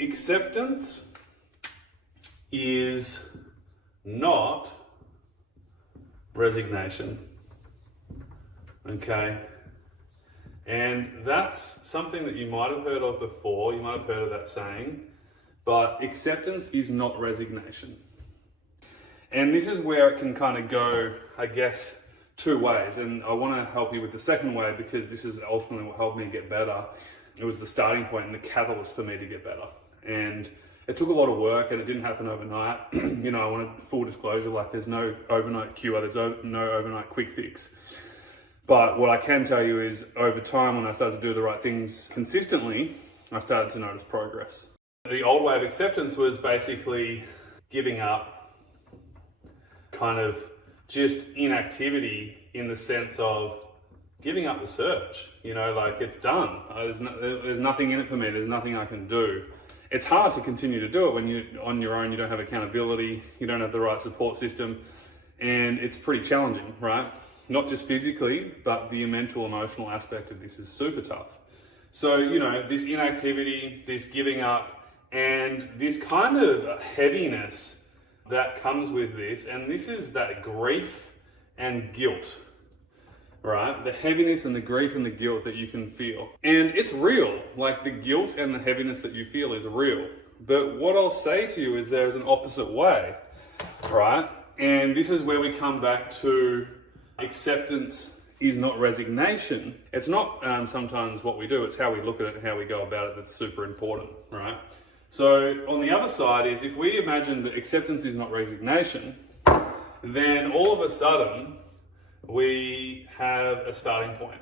Acceptance is not resignation. Okay? And that's something that you might have heard of before, you might have heard of that saying, but acceptance is not resignation. And this is where it can kind of go, I guess, two ways. And I want to help you with the second way because this is ultimately what helped me get better. It was the starting point and the catalyst for me to get better. And it took a lot of work and it didn't happen overnight. You know, I wanted full disclosure, like there's no overnight cure, there's no overnight quick fix. But what I can tell you is over time, when I started to do the right things consistently, I started to notice progress. The old way of acceptance was basically giving up, kind of just inactivity in the sense of giving up the search. You know, like it's done. There's nothing in it for me. There's nothing I can do. It's hard to continue to do it when you're on your own, you don't have accountability, you don't have the right support system, and it's pretty challenging, right? Not just physically, but the mental, emotional aspect of this is super tough. So, you know, this inactivity, this giving up, and this kind of heaviness that comes with this, and this is that grief and guilt, right? The heaviness and the grief and the guilt that you can feel. And it's real, like the guilt and the heaviness that you feel is real. But what I'll say to you is there's an opposite way, right? And this is where we come back to acceptance is not resignation. It's not sometimes what we do, it's how we look at it and how we go about it that's super important, right? So on the other side is if we imagine that acceptance is not resignation, then all of a sudden we have a starting point.